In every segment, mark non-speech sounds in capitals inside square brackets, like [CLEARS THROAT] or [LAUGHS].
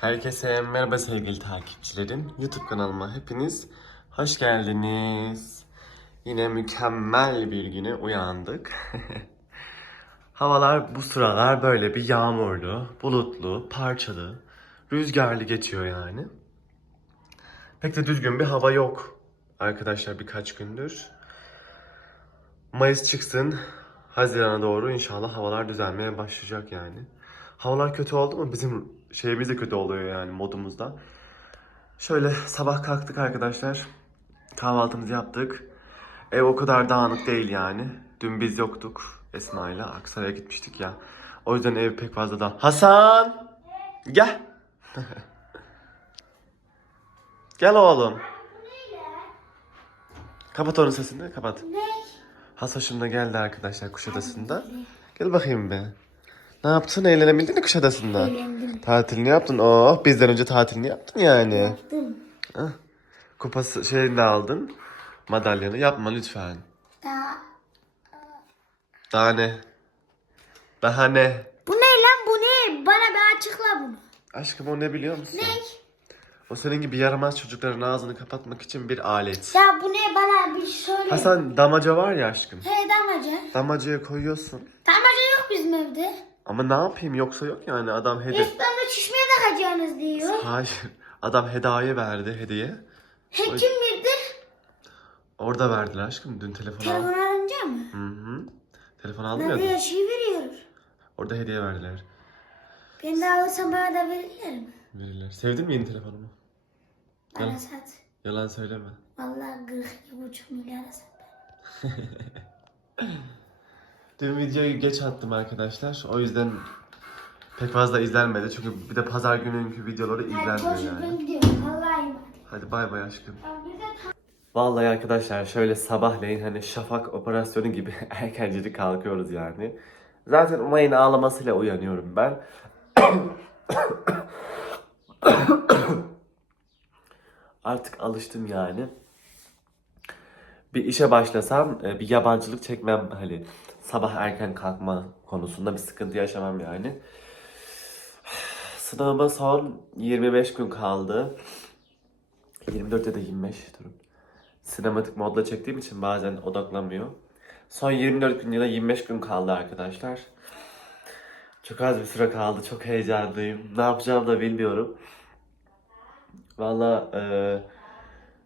Herkese merhaba sevgili takipçilerim. YouTube kanalıma hepiniz hoş geldiniz. Yine mükemmel bir güne uyandık. [LAUGHS] Havalar bu sıralar böyle bir yağmurlu, bulutlu, parçalı, rüzgarlı geçiyor yani. Pek de düzgün bir hava yok arkadaşlar birkaç gündür. Mayıs çıksın, Haziran'a doğru inşallah havalar düzelmeye başlayacak yani. Havalar kötü oldu mu bizim şeyimiz de kötü oluyor yani modumuzda. Şöyle sabah kalktık arkadaşlar. Kahvaltımızı yaptık. Ev o kadar dağınık değil yani. Dün biz yoktuk Esma'yla. Aksaray'a gitmiştik ya. O yüzden ev pek fazla da... Hasan! Gel! [LAUGHS] Gel oğlum. Kapat onun sesini, kapat. Hasan şimdi de geldi arkadaşlar Kuşadası'nda. Gel bakayım be. Ne yaptın? Eğlenebildin mi Kuşadası'nda? Eğlendim. Tatilini yaptın. Oh, bizden önce tatilini yaptın yani. Yaptım. Kupası şeyini de aldın. Madalyanı yapma lütfen. Daha... Daha ne? Daha ne? Bu ne lan bu ne? Bana bir açıkla bunu. Aşkım o ne biliyor musun? Ne? O senin gibi yaramaz çocukların ağzını kapatmak için bir alet. Ya bu ne bana bir söyle. Hasan damaca var ya aşkım. He damaca. Damacaya koyuyorsun. Damaca yok bizim evde. Ama ne yapayım yoksa yok yani adam hediye. Restoranda çişmeye takacaksınız diyor. Hayır. Adam hediye verdi hediye. He kim verdi? Orada verdiler aşkım dün telefonu al. Telefon arınca mı? Hı hı. Telefon aldın ya. Nerede dün. ya şey veriyor. Orada hediye verdiler. Ben de alırsam bana da verirler mi? Verirler. Sevdin mi yeni telefonumu? Bana Yalan. sat. Yalan söyleme. Vallahi 42,5 milyara sat. [LAUGHS] Dün videoyu geç attım arkadaşlar. O yüzden pek fazla izlenmedi. Çünkü bir de pazar gününkü videoları izlenmiyor yani. Hadi bay bay aşkım. Vallahi arkadaşlar şöyle sabahleyin hani şafak operasyonu gibi [LAUGHS] erkenceli kalkıyoruz yani. Zaten Umay'ın ağlamasıyla uyanıyorum ben. [COUGHS] Artık alıştım yani. Bir işe başlasam e, bir yabancılık çekmem hani sabah erken kalkma konusunda bir sıkıntı yaşamam yani. Sınavıma son 25 gün kaldı. 24 ya da 25 durun. Sinematik modla çektiğim için bazen odaklamıyor. Son 24 gün ya da 25 gün kaldı arkadaşlar. Çok az bir süre kaldı. Çok heyecanlıyım. Ne yapacağımı da bilmiyorum. Valla e,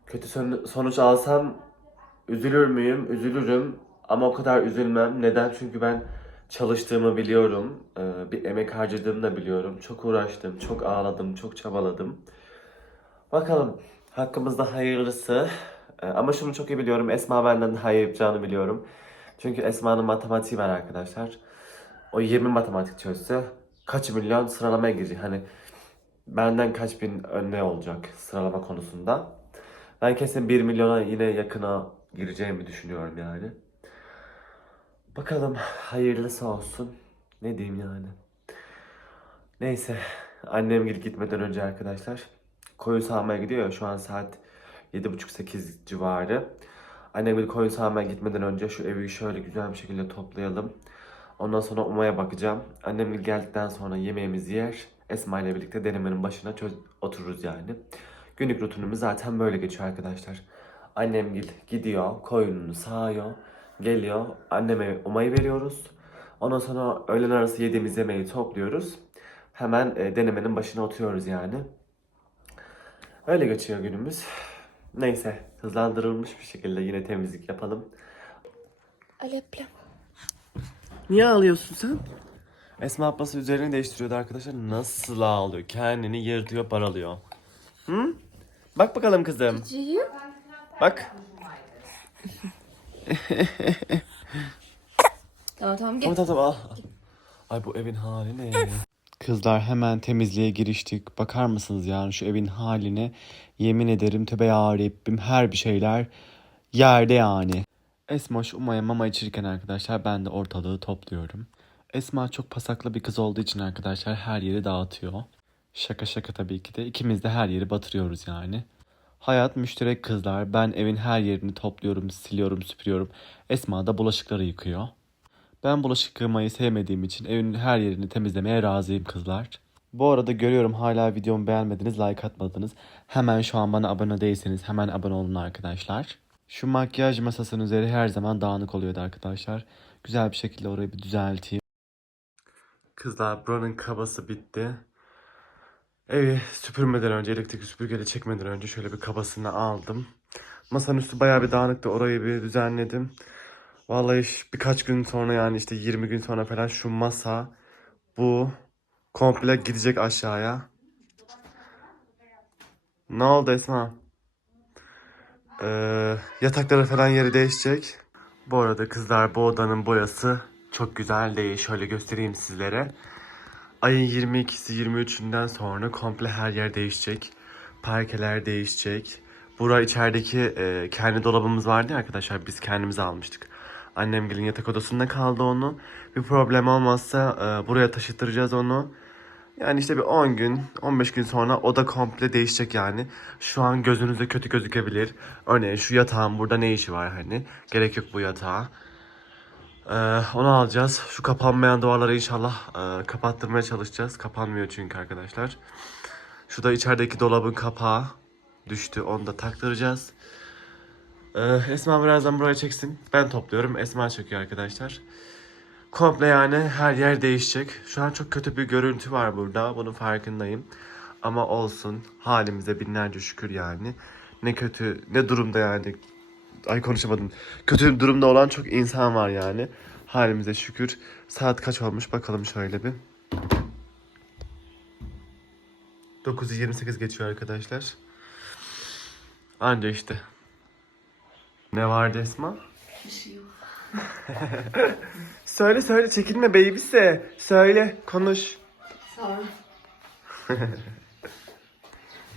kötü son- sonuç alsam üzülür müyüm? Üzülürüm. Ama o kadar üzülmem. Neden? Çünkü ben çalıştığımı biliyorum. E, bir emek harcadığımı da biliyorum. Çok uğraştım, çok ağladım, çok çabaladım. Bakalım hakkımızda hayırlısı. Ee, Ama şunu çok iyi biliyorum. Esma benden daha iyi yapacağını biliyorum. Çünkü Esma'nın matematiği var arkadaşlar. O 20 matematik çözse kaç milyon sıralamaya girecek. Hani benden kaç bin önde olacak sıralama konusunda. Ben kesin 1 milyona yine yakına gireceğimi düşünüyorum yani. Bakalım hayırlısı olsun. Ne diyeyim yani. Neyse annem gidip gitmeden önce arkadaşlar koyun sağmaya gidiyor şu an saat 7.30-8 civarı. Annem bir koyun sağmaya gitmeden önce şu evi şöyle güzel bir şekilde toplayalım. Ondan sonra Uma'ya bakacağım. Annem geldikten sonra yemeğimizi yer. Esma ile birlikte denemenin başına otururuz yani. Günlük rutinimiz zaten böyle geçiyor arkadaşlar. Annem gid- gidiyor, koyununu sağıyor, geliyor. Anneme Uma'yı veriyoruz. Ondan sonra öğlen arası yediğimiz yemeği topluyoruz. Hemen e, denemenin başına oturuyoruz yani. Öyle geçiyor günümüz. Neyse hızlandırılmış bir şekilde yine temizlik yapalım. Alepla. Niye ağlıyorsun sen? Esma ablası üzerini değiştiriyordu arkadaşlar. Nasıl ağlıyor? Kendini yırtıyor, paralıyor. Hı? Bak bakalım kızım. Bak. Tamam tamam gel. Tamam tamam tamam al. Ay bu evin hali ne? Kızlar hemen temizliğe giriştik. Bakar mısınız yani şu evin haline? Yemin ederim tebe ya Rabbim her bir şeyler yerde yani. Esma şu Uma'ya mama içirirken arkadaşlar ben de ortalığı topluyorum. Esma çok pasaklı bir kız olduğu için arkadaşlar her yeri dağıtıyor. Şaka şaka tabii ki de ikimiz de her yeri batırıyoruz yani. Hayat müşterek kızlar. Ben evin her yerini topluyorum, siliyorum, süpürüyorum. Esma da bulaşıkları yıkıyor. Ben bulaşık yıkamayı sevmediğim için evin her yerini temizlemeye razıyım kızlar. Bu arada görüyorum hala videomu beğenmediniz, like atmadınız. Hemen şu an bana abone değilseniz hemen abone olun arkadaşlar. Şu makyaj masasının üzeri her zaman dağınık oluyordu arkadaşlar. Güzel bir şekilde orayı bir düzelteyim. Kızlar buranın kabası bitti. Evi süpürmeden önce, elektrik süpürgeyle çekmeden önce şöyle bir kabasını aldım. Masanın üstü bayağı bir dağınıktı. Orayı bir düzenledim. Vallahi birkaç gün sonra yani işte 20 gün sonra falan şu masa bu komple gidecek aşağıya. Ne oldu Esma? Ee, yatakları falan yeri değişecek. Bu arada kızlar bu odanın boyası çok güzel değil. Şöyle göstereyim sizlere. Ayın 22'si 23'ünden sonra komple her yer değişecek. Parkeler değişecek. Bura içerideki e, kendi dolabımız vardı ya arkadaşlar biz kendimiz almıştık. Annem gelin yatak odasında kaldı onu. Bir problem olmazsa e, buraya taşıtıracağız onu. Yani işte bir 10 gün, 15 gün sonra oda komple değişecek yani. Şu an gözünüze kötü gözükebilir. Örneğin şu yatağın burada ne işi var hani. Gerek yok bu yatağa. Ee, onu alacağız. Şu kapanmayan duvarları inşallah e, kapattırmaya çalışacağız. Kapanmıyor çünkü arkadaşlar. Şu da içerideki dolabın kapağı düştü. Onu da taktıracağız. Ee, Esma birazdan buraya çeksin. Ben topluyorum. Esma çekiyor arkadaşlar. Komple yani her yer değişecek. Şu an çok kötü bir görüntü var burada. Bunun farkındayım. Ama olsun. Halimize binlerce şükür yani. Ne kötü, ne durumda yani. Ay konuşamadım. Kötü durumda olan çok insan var yani. Halimize şükür. Saat kaç olmuş bakalım şöyle bir. 9'u 28 geçiyor arkadaşlar. Anca işte. Ne vardı Esma? Bir şey yok. [LAUGHS] Söyle söyle çekinme babyse. Söyle konuş. Sonra. [LAUGHS]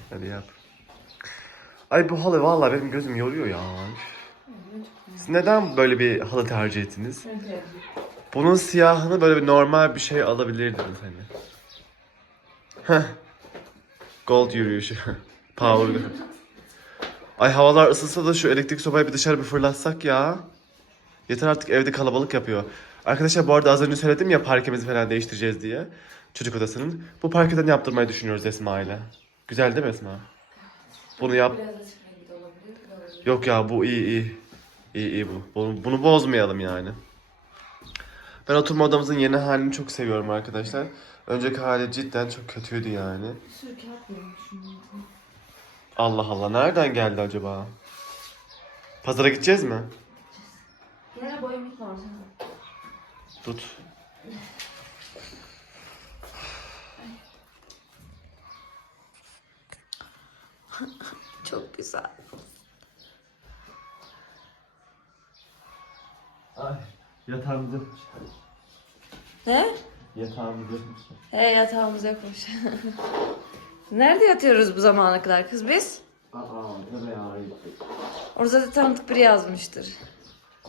Hadi yap. Ay bu halı vallahi benim gözüm yoruyor ya. Siz neden böyle bir halı tercih ettiniz? Bunun siyahını böyle bir normal bir şey alabilirdiniz hani. Heh. Gold yürüyüşü. [LAUGHS] Power. Ay havalar ısınsa da şu elektrik sobayı bir dışarı bir fırlatsak ya. Yeter artık evde kalabalık yapıyor. Arkadaşlar bu arada az önce söyledim ya parkemizi falan değiştireceğiz diye. Çocuk odasının. Bu parkeden yaptırmayı düşünüyoruz Esma ile. Güzel değil mi Esma? Bunu yap. Biraz açık rengi de olabilir. bu da olabilir. Yok ya bu iyi iyi. İyi iyi bu. Bunu, bunu bozmayalım yani. Ben oturma odamızın yeni halini çok seviyorum arkadaşlar. Önceki hali cidden çok kötüydü yani. Bir sürü kağıt. Allah Allah nereden geldi acaba? Pazara gideceğiz mi? Yine boyum var. Tut. [LAUGHS] Çok güzel. Ay yatağımızı Ne? Yatağımızı He yatağımıza koş. [LAUGHS] Nerede yatıyoruz bu zamana kadar kız biz? Aa nereye ait? Orada da tanıdık biri yazmıştır.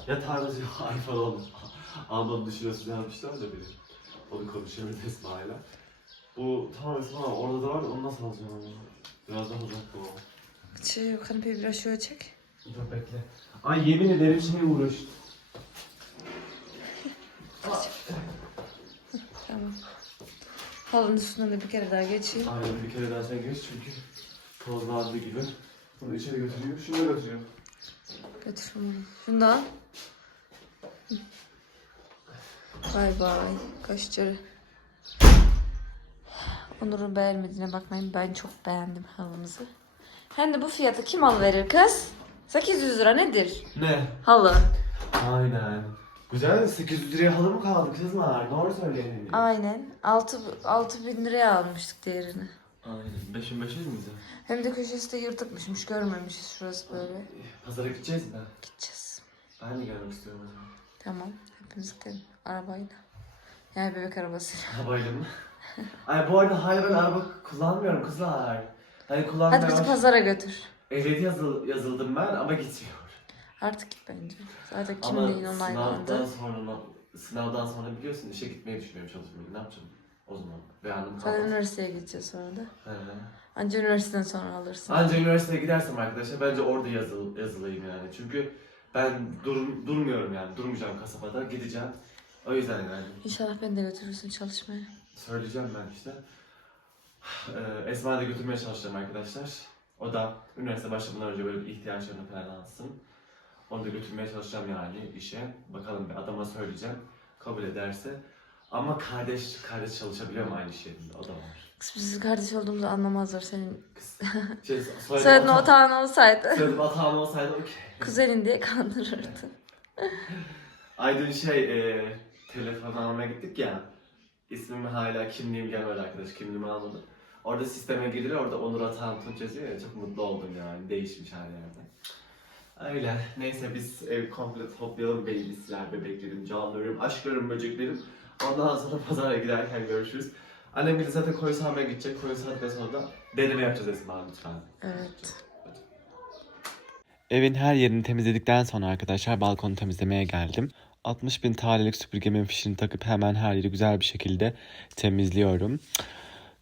Yatağımız yok iPhone olmuş. Almanın düşünüyorsun yazmışlar da biri. Onu konuşuyoruz Esma'yla. Bu tamam Esma orada da var onu nasıl alacağım ama? Biraz daha uzak bu. Şey, kanepeyi biraz şöyle çek. Dur bekle. Ay yemin ederim şey Tamam. Halının üstünden de bir kere daha geçeyim. Aynen bir kere daha sen geç çünkü tozlandı gibi. Bunu içeri götürüyor. Şunu götürüyor. Götür bunu. Şundan. Hı. Bay bay. Kaşçarı. Onur'un beğenmediğine bakmayın. Ben çok beğendim halımızı. Hem de bu fiyatı kim alıverir kız? 800 lira nedir? Ne? Halı. Aynen. Güzel de 800 liraya halı mı kaldı kızlar? Doğru söyleyin. Aynen. 6, 6 bin liraya almıştık diğerini. Aynen. 5500 müydü? Hem de köşesi de yırtıkmışmış. Görmemişiz şurası böyle. Pazara gideceğiz mi? Gideceğiz. Ben de gelmek istiyorum o zaman. Tamam. Hepimiz gidelim. Arabayla. Yani bebek arabasıyla. [LAUGHS] Arabayla mı? Ay bu arada hayır ben araba kullanmıyorum kızlar. Hani kullanmaya Hadi bizi pazara götür. Ehliyet yazıl yazıldım ben ama gitmiyor. Artık git bence. Zaten Ama kimliğin onaylandı. sınavdan sonra, sınavdan sonra biliyorsun işe gitmeyi düşünüyorum çalışmayı. Ne yapacağım o zaman? Beğendim Sen kalmaz. üniversiteye gideceğiz sonra da. He. Anca üniversiteden sonra alırsın. Anca üniversiteye gidersem arkadaşlar bence orada yazıl, yazılayım yani. Çünkü ben dur, durmuyorum yani. Durmayacağım kasabada. Gideceğim. O yüzden yani. İnşallah beni de götürürsün çalışmaya. Söyleyeceğim ben işte. Ee, Esma'yı da götürmeye çalışacağım arkadaşlar. O da üniversite başlamadan önce böyle bir ihtiyaçlarını falan alsın. Onu da götürmeye çalışacağım yani işe. Bakalım bir adama söyleyeceğim. Kabul ederse. Ama kardeş kardeş çalışabiliyor mu aynı iş yerinde? O da var. Kız biz kardeş olduğumuzu anlamazlar senin. Kız. [LAUGHS] Şey, Soyadın otağın olsaydı. Soyadım atağım olsaydı okey. Kuzenin diye kandırırdın. [LAUGHS] Ay dün şey e, telefon almaya gittik ya. İsmim hala kimliğim gelmedi arkadaş. Kimliğimi almadım. Orada sisteme girdiler. Orada Onur Atahan Tunç yazıyor ya. Çok mutlu oldum yani. Değişmiş her yerde. Öyle. Neyse biz ev komple toplayalım. Babysiler, bebeklerim, canlarım, aşklarım, böceklerim. Ondan sonra pazara giderken görüşürüz. Annem bir zaten koyu sahmaya gidecek. Koyu sahmaya sonra da deneme yapacağız Esma lütfen. Evet. Evin her yerini temizledikten sonra arkadaşlar balkonu temizlemeye geldim. 60 bin TL'lik süpürgemin fişini takıp hemen her yeri güzel bir şekilde temizliyorum.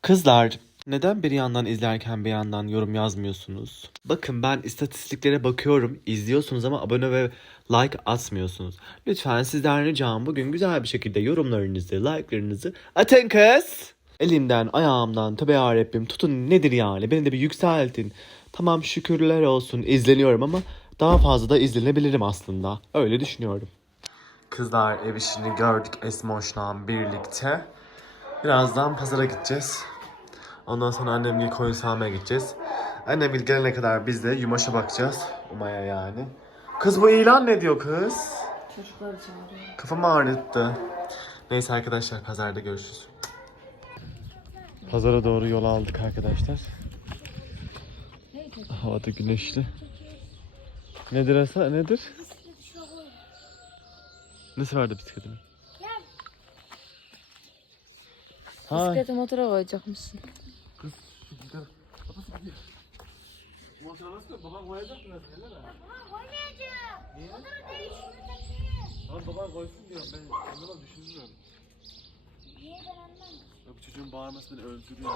Kızlar neden bir yandan izlerken bir yandan yorum yazmıyorsunuz? Bakın ben istatistiklere bakıyorum, izliyorsunuz ama abone ve like atmıyorsunuz. Lütfen sizden ricam bugün güzel bir şekilde yorumlarınızı, like'larınızı atın kız. Elimden, ayağımdan, tövbe yarabbim tutun nedir yani? Beni de bir yükseltin. Tamam şükürler olsun izleniyorum ama daha fazla da izlenebilirim aslında. Öyle düşünüyorum. Kızlar ev işini gördük Esmoş'la birlikte. Birazdan pazara gideceğiz. Ondan sonra annemgil koyun sağmaya gideceğiz. Annemgil gelene kadar biz de Yumaş'a bakacağız. Umaya yani. Kız bu ilan ne diyor kız? Çocuklar çağırıyor. Kafamı ağrıttı. Neyse arkadaşlar pazarda görüşürüz. Pazara doğru yol aldık arkadaşlar. Havada güneşli. Nedir Esa? Nedir? Nasıl vardı bisikletini? Ha, Bisikleti motora koyacakmışsın. Lan baban koysun diyorum ben anlamam düşünürüm. Niye ben anlamadım. Yok çocuğun bağırması beni öldürüyor.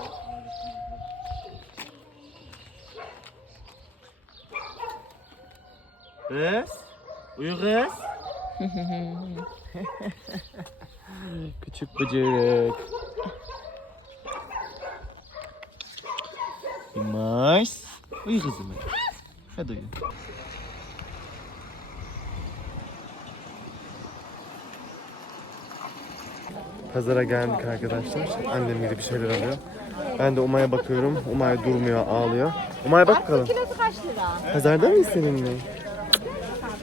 Kız? Uyu kız. [LAUGHS] Küçük bıcırık. Yılmaz. Uyu kızım. hadi. Hadi uyu. Pazara geldik arkadaşlar. Annem gidip bir şeyler alıyor. Ben de Umay'a bakıyorum. Umay durmuyor, ağlıyor. Umay bak bakalım. Kilosu kaç lira? Pazarda mıyız seninle?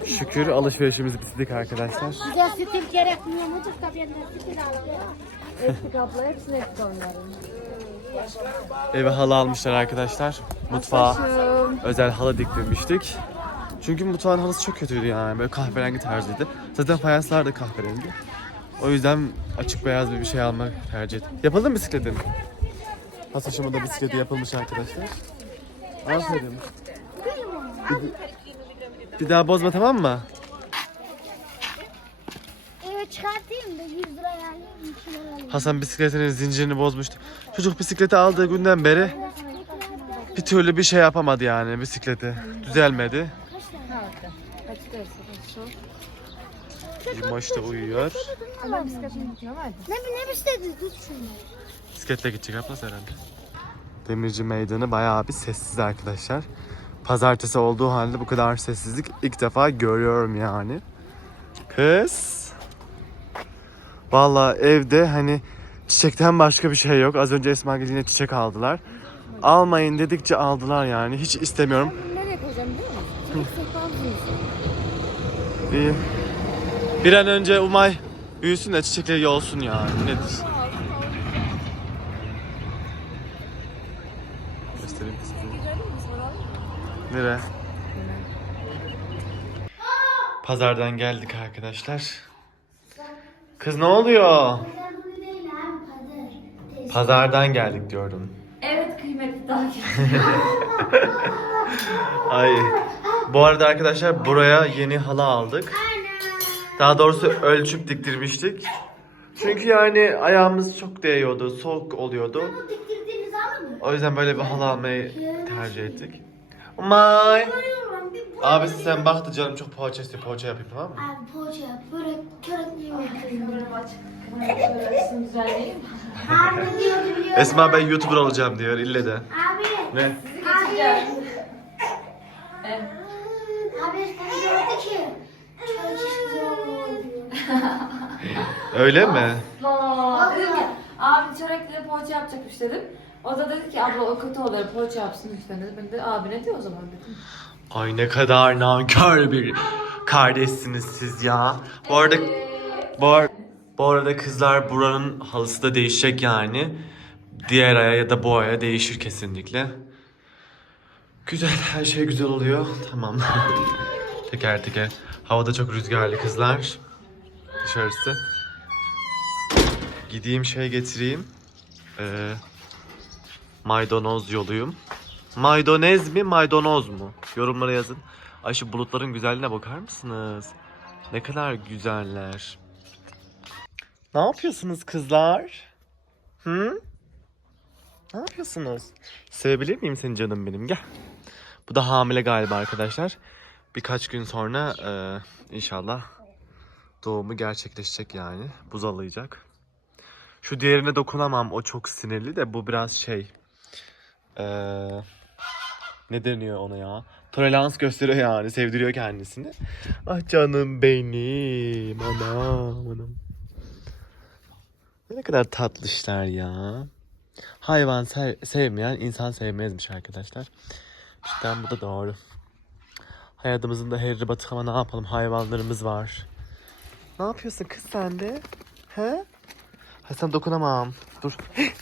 Şükür alışverişimizi bitirdik arkadaşlar. Bize sütür gerekmiyor mudur? Tabii ben de sütür alıyorum. [LAUGHS] Eksik abla hepsini eksik onların. Eve halı almışlar arkadaşlar. Mutfağa özel halı diktirmiştik. Çünkü mutfağın halısı çok kötüydü yani. Böyle kahverengi tarzıydı. Zaten fayanslar da kahverengi. O yüzden açık beyaz bir şey almak tercih ettim. Yapıldı mı bisikletin? Hasaşımın da bisikleti yapılmış arkadaşlar. Aferin. Bir, bir daha bozma tamam mı? Evet çıkartayım da 100 lira yani. 2 lira alayım. Hasan bisikletinin zincirini bozmuştu. Çocuk bisikleti aldığı günden beri bir türlü bir şey yapamadı yani bisikleti. Düzelmedi. Yumaş da uyuyor. Ama bisikletini gitmiyor hadi. Ne ne istedin? Tut şunu. Bisikletle gidecek yapmaz herhalde. Demirci meydanı bayağı bir sessiz arkadaşlar. Pazartesi olduğu halde bu kadar sessizlik ilk defa görüyorum yani. Kız. Vallahi evde hani çiçekten [LAUGHS] başka bir şey yok. Az önce Esma yine çiçek aldılar. Almayın dedikçe aldılar yani. Hiç istemiyorum. Nereye koyacağım biliyor musun? İyi. Bir an önce Umay büyüsün de çiçekleri yolsun ya. Nedir? Göstereyim. Nere? Pazardan geldik arkadaşlar. Kız ne oluyor? Pazardan geldik diyorum. Evet kıymetli takip. [LAUGHS] Ay. Bu arada arkadaşlar buraya yeni halı aldık. Daha doğrusu ölçüp diktirmiştik. Çünkü yani ayağımız çok değiyordu, soğuk oluyordu. O yüzden böyle bir halı almayı tercih ettik. Umay. Abisi sen baktı canım çok poğaça istiyor poğaça yapayım tamam mı? Abi poğaça, yemek yapıyorum. Kameramı açık. Kameramı şöyle açsın güzelliğim. Abi diyordu biliyorum. Esma ben YouTuber olacağım diyor ille de. Abi. Ne? Sizi geçeceğim. Evet. Abi eskiden diyordu ki. Hiç güzel olmuyor diyor. [LAUGHS] Öyle mi? Aa, dedim ki abi çörekle poğaça yapacakmış dedim. O da dedi ki abla o kötü olur poğaça yapsın lütfen dedi. Ben de abi ne diyor o zaman dedim. Ay ne kadar nankör bir kardeşsiniz siz ya. Bu arada bu, ar- bu arada kızlar buranın halısı da değişecek yani. Diğer aya ya da bu aya değişir kesinlikle. Güzel her şey güzel oluyor. Tamam. [LAUGHS] teker teker. Havada çok rüzgarlı kızlar. Dışarısı. Gideyim şey getireyim. Ee, maydanoz yoluyum. Maydonez mi maydanoz mu? Yorumlara yazın. Ay şu bulutların güzelliğine bakar mısınız? Ne kadar güzeller. Ne yapıyorsunuz kızlar? Hı? Ne yapıyorsunuz? Sevebilir miyim seni canım benim? Gel. Bu da hamile galiba arkadaşlar. Birkaç gün sonra e, inşallah doğumu gerçekleşecek yani. Buzalayacak. Şu diğerine dokunamam. O çok sinirli de bu biraz şey. Eee ne deniyor ona ya? Tolerans gösteriyor yani. Sevdiriyor kendisini. Ah canım benim. Anam anam. Ne kadar tatlışlar ya. Hayvan sev- sevmeyen insan sevmezmiş arkadaşlar. Cidden bu da doğru. Hayatımızın da herri batık ama ne yapalım hayvanlarımız var. Ne yapıyorsun kız sen de? He? Ha sen dokunamam. Dur.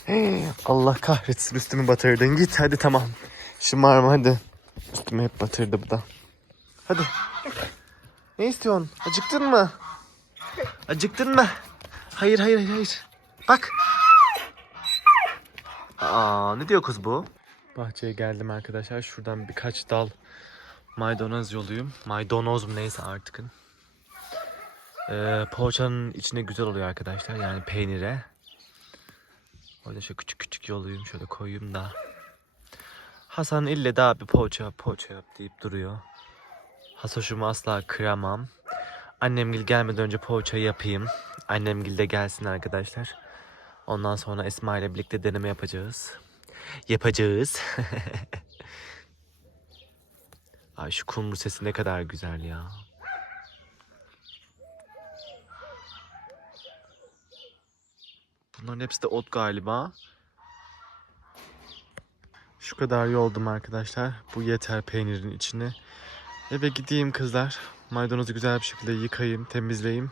[GASPS] Allah kahretsin üstümü batırdın. Git hadi tamam. Şımarma hadi. Üstüme hep batırdı bu da. Hadi. Ne istiyorsun? Acıktın mı? Acıktın mı? Hayır hayır hayır hayır. Bak. Aa ne diyor kız bu? Bahçeye geldim arkadaşlar. Şuradan birkaç dal maydanoz yoluyum. Maydanoz mu neyse artık. Ee, poğaçanın içine güzel oluyor arkadaşlar. Yani peynire. Öyle şöyle küçük küçük yoluyum. Şöyle koyayım da. Hasan ille daha bir poğaça yap, poğaça yap deyip duruyor. Hasoşumu asla kıramam. Annemgil gelmeden önce poğaça yapayım. Annemgil de gelsin arkadaşlar. Ondan sonra Esma ile birlikte deneme yapacağız. Yapacağız. [LAUGHS] Ay şu kumru sesi ne kadar güzel ya. Bunların hepsi de ot galiba. Şu kadar yoldum arkadaşlar. Bu yeter peynirin içine. Eve gideyim kızlar. Maydanozu güzel bir şekilde yıkayayım, temizleyeyim.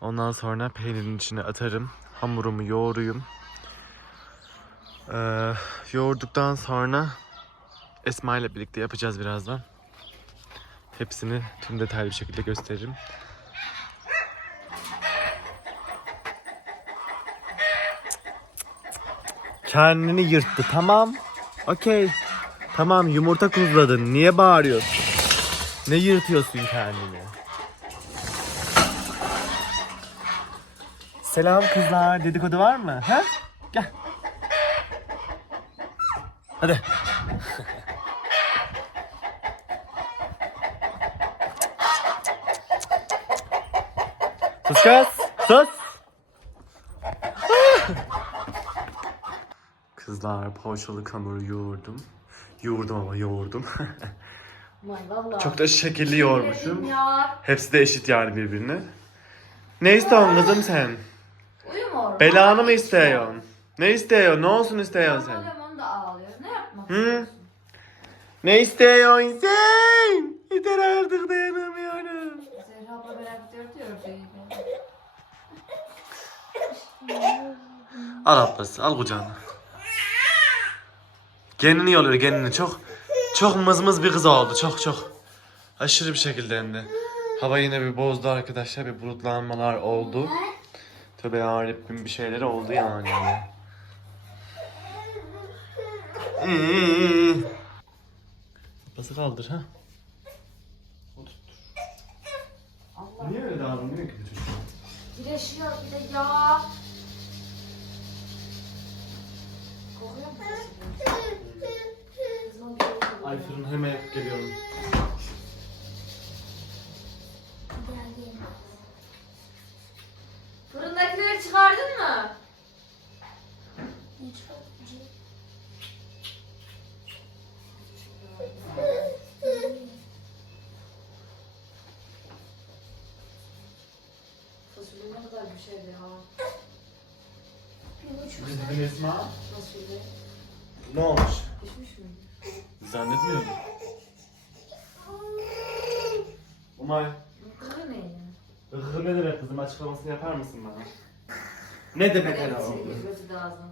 Ondan sonra peynirin içine atarım. Hamurumu yoğuruyum. Ee, yoğurduktan sonra Esma ile birlikte yapacağız birazdan. Hepsini tüm detaylı bir şekilde gösteririm. Kendini yırttı tamam. Okey. Tamam yumurta kuzladın. Niye bağırıyorsun? Ne yırtıyorsun kendini? Selam kızlar. Dedikodu var mı? Ha? Gel. Hadi. [LAUGHS] Sus kız. Sus. Kızlar poğaçalı hamuru yoğurdum. Yoğurdum ama yoğurdum. [LAUGHS] Çok da şekilli yoğurmuşum. Hepsi de eşit yani birbirine. Ne istiyorsun kızım sen? Uyumuyorum. Belanı mı istiyorsun? Ne istiyorsun? Ne olsun istiyorsun sen? Ağlıyorum da ağlıyor. Ne yapmak Hı? Ne istiyorsun sen? Yeter artık dayanamıyorum. Zehra abla ediyor diyor. Al ablası al kucağına. Kendini yoluyor kendini çok çok mızmız bir kız oldu çok çok. Aşırı bir şekilde hem de. Hava yine bir bozdu arkadaşlar bir bulutlanmalar oldu. Tövbe yarabbim bir şeyler oldu yani. Hmm. Bası kaldır ha. Allah. Niye öyle davranıyor ki çocuk? Birleşiyor bir de ya. Kokuyor mu? Ay hemen geliyorum. Geldim. Fırındakileri çıkardın mı? Fasulye ne kadar bir şeydi ha. Bir buçuk. Biz Esma. Fasulye. Ne olmuş? Pişmiş mi? Zannetmiyorum. Umay. Bu ne ya? Ne demek kızım açıklamasını yapar mısın bana? Ne demek hele o? Sevgili götü de ağzına.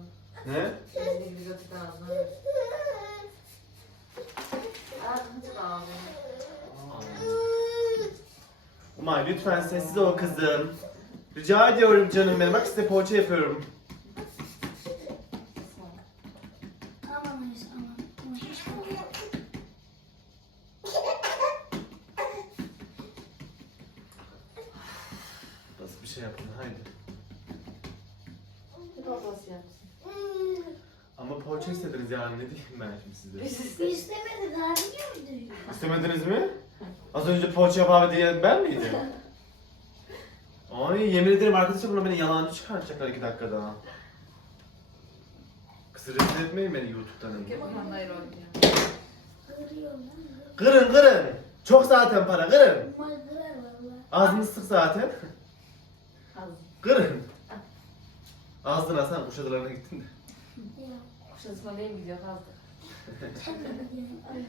Ne? Sevgili götü de ağzına. Ağzını da ağzına. Umay lütfen sessiz ol kızım. Rica ediyorum canım benim. Bak size poğaça yapıyorum. Aman neyse aman. Nasıl bir şey yaptın haydi. Babası yapsın. Ama poğaça istediniz yani ne diyeyim ben şimdi size. Biz istedik. istemedik abi gördük. İstemediniz mi? Az önce poğaça yap abi diyen ben miydim? [LAUGHS] Ay yemin ederim arkadaşlar buna beni yalancı çıkartacaklar iki dakikada. Rezil etmeyin beni YouTube'dan. Kırın kırın. Çok zaten para kırın. Ağzını sık zaten. Kırın. Ağzına sen kuşadılarına gittin de. Kuşatma benim gidiyor kaldı. Sen de biliyorsun. aynen.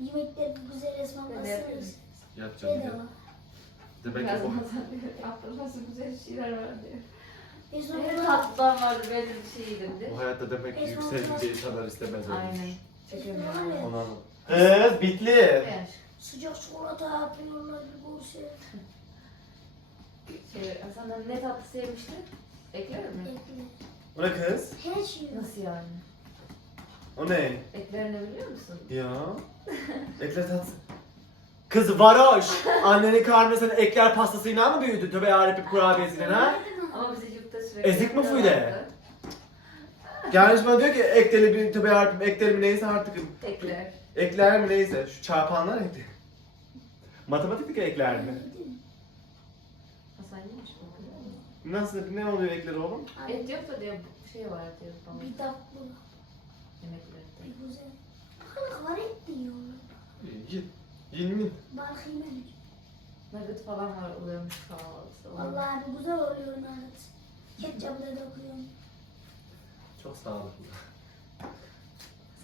Yemekler güzel resmen basarız. Yapacağım ya. Bedava. Demek ki bu. Yaptım nasıl güzel şeyler var diyor. Benim tatlıdan vardı benim şey de. Bu hayatta demek ki yükselince insanlar istemez olmuş. Aynen. Çekemiyorum. Onu anladım. Kız bitli. Beş. sıcak çikolata yapıyorlar bir bu [LAUGHS] şey. Şey, senden ne tatlı sevmiştin? Ekler mi? O ne kız? Her şey var. Nasıl yani? O ne? Eklerini biliyor musun? Ya. [LAUGHS] Ekler tatlısı. Kız varoş. Annenin karnında sen ekler pastasıyla mı büyüdü? Töbe yarabbi kurabiyesiyle ha? Ama yurtta sürekli... Ezik mi vardı. Gelmiş bana diyor ki ekleri bir töbe yarabbi ekleri mi neyse artık. Ekler. Ekler mi neyse. Şu çarpanlar ekli. Matematik ekler mi? Hasan yemiş? Nasıl? Ne oluyor ekleri oğlum? Et yok da diyor şey var diyor bana Bir tatlı. yemeklerde. Bir güzel. Balık var et diyorlar. Yin. Yin mi? Balık yemedik. Nugget falan var oluyormuş kahvaltısı. Vallahi güzel oluyor nalet. Ketçapla döküyorum. Çok sağlıklı.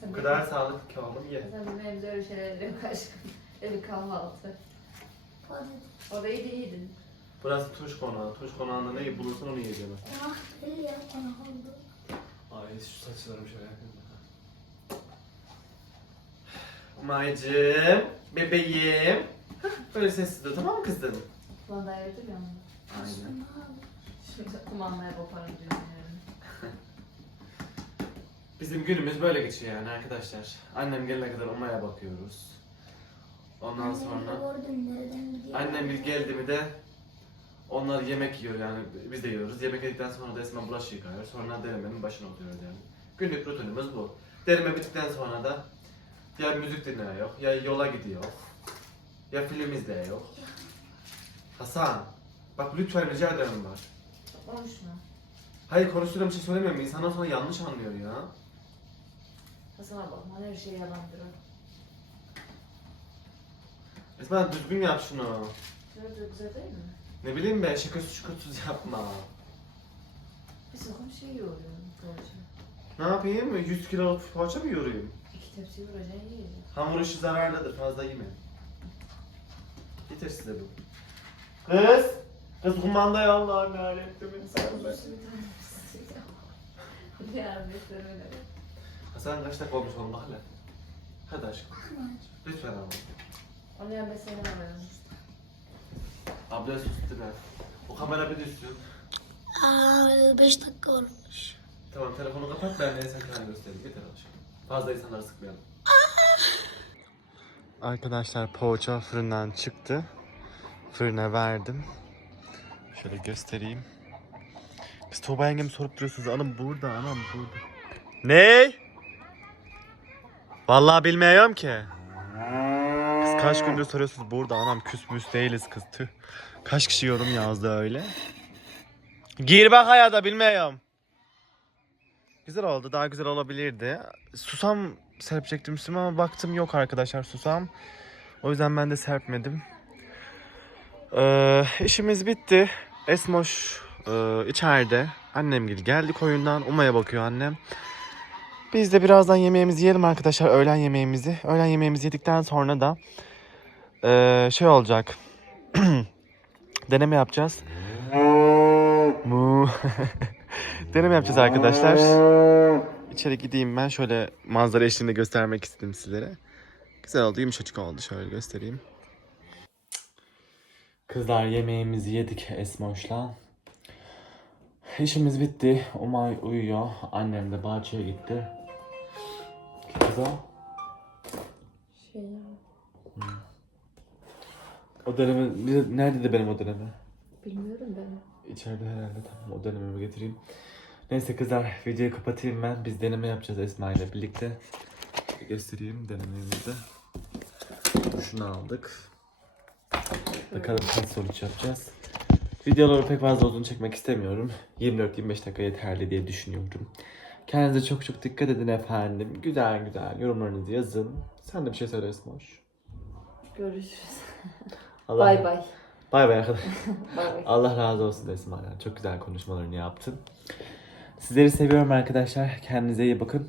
Sen O kadar sağlıklı ki oğlum ye. Sen bizim evimizde öyle şeyler yok aşkım. [LAUGHS] Öyle bir kahvaltı. Patates. Orada iyiydi iyiydin. Burası tuş konağı. Tuş konağında ne bulursan onu yiyeceğim. Konak belli ya konak oldu. Ay şu saçlarımı şöyle yapayım. Maycım, bebeğim. Hah, Böyle sessiz dur tamam mı kızım? Kumandayla duruyor mu? Aynen. Aslında Şimdi kumandaya koparım diyorum yani. [LAUGHS] Bizim günümüz böyle geçiyor yani arkadaşlar. Annem gelene kadar Uma'ya bakıyoruz. Ondan sonra gördüm nereden gidiyor. annem bir geldi mi de onlar yemek yiyor yani biz de yiyoruz. Yemek yedikten sonra da Esma bulaşık yıkıyor. Sonra denemenin başına oturuyoruz yani. Günlük rutinimiz bu. Deneme bittikten sonra da ya müzik dinliyor, ya yola gidiyor, ya film izliyor. Hasan, bak lütfen rica ederim var. Konuşma. Hayır konuştuğum bir şey söylemiyorum. İnsanlar sonra yanlış anlıyor ya. Hasan'a bakma her şey yalandır. o. Esma düzgün yap şunu. Şöyle çok güzel değil mi? Ne bileyim ben şakasız şukasız yapma. Bir sokum şey yoğuruyorum poğaça. Ne yapayım? 100 kilo poğaça mı yoğurayım? İki tepsi vuracaksın yiyeceksin. Hamur işi zararlıdır fazla yeme. Yeter size bu. Kız! Kız kumandayı Allah'ın lanetli beni sen be. Ne arbetler öyle. Hasan kaç dakika olmuş oğlum bak hele. Hadi aşkım. Lütfen ama. Onu ya ben seni arıyorum. Abla sustur ha. O kamera bir düşsün. Aa 5 dakika olmuş. Tamam telefonu kapat ben de sen kendini göstereyim. Yeter aşkım. Fazla insanları sıkmayalım. Arkadaşlar poğaça fırından çıktı. Fırına verdim. Şöyle göstereyim. Biz Tuğba yengemi sorup duruyorsunuz. Anam burada, anam burada. Ne? Vallahi bilmiyorum ki. Kız kaç gündür soruyorsunuz burada anam küs müs değiliz kız tüh. Kaç kişi yorum yazdı öyle. Gir bak hayata bilmiyorum. Güzel oldu daha güzel olabilirdi. Susam serpecektim üstüme ama baktım yok arkadaşlar susam. O yüzden ben de serpmedim. Ee, işimiz bitti. Esmoş Ee, içeride. Annem gibi geldi koyundan. Uma'ya bakıyor annem. Biz de birazdan yemeğimizi yiyelim arkadaşlar. Öğlen yemeğimizi. Öğlen yemeğimizi yedikten sonra da ee, şey olacak. [CLEARS THROAT] Deneme yapacağız. [LAUGHS] Deneme yapacağız arkadaşlar. İçeri gideyim ben şöyle manzara eşliğinde göstermek istedim sizlere. Güzel oldu, yumuşacık oldu. Şöyle göstereyim. Kızlar yemeğimizi yedik Esmoş'la. İşimiz bitti. Umay uyuyor. Annem de bahçeye gitti. Kız o. Şey ya. O dönemi, bir- neredeydi benim o dönemi? Bilmiyorum ben. İçeride herhalde tamam o dönemimi getireyim. Neyse kızlar videoyu kapatayım ben. Biz deneme yapacağız Esma ile birlikte. Bir göstereyim denememizi. Şunu aldık. Bakalım kaç sonuç yapacağız. Videoları pek fazla uzun çekmek istemiyorum. 24-25 dakika yeterli diye düşünüyorum. Kendinize çok çok dikkat edin efendim. Güzel güzel yorumlarınızı yazın. Sen de bir şey söyle Esmoş. Görüşürüz. Allah- Bay bay. Bay bay arkadaşlar. [LAUGHS] Allah razı olsun Esma. Çok güzel konuşmalarını yaptın. Sizleri seviyorum arkadaşlar. Kendinize iyi bakın.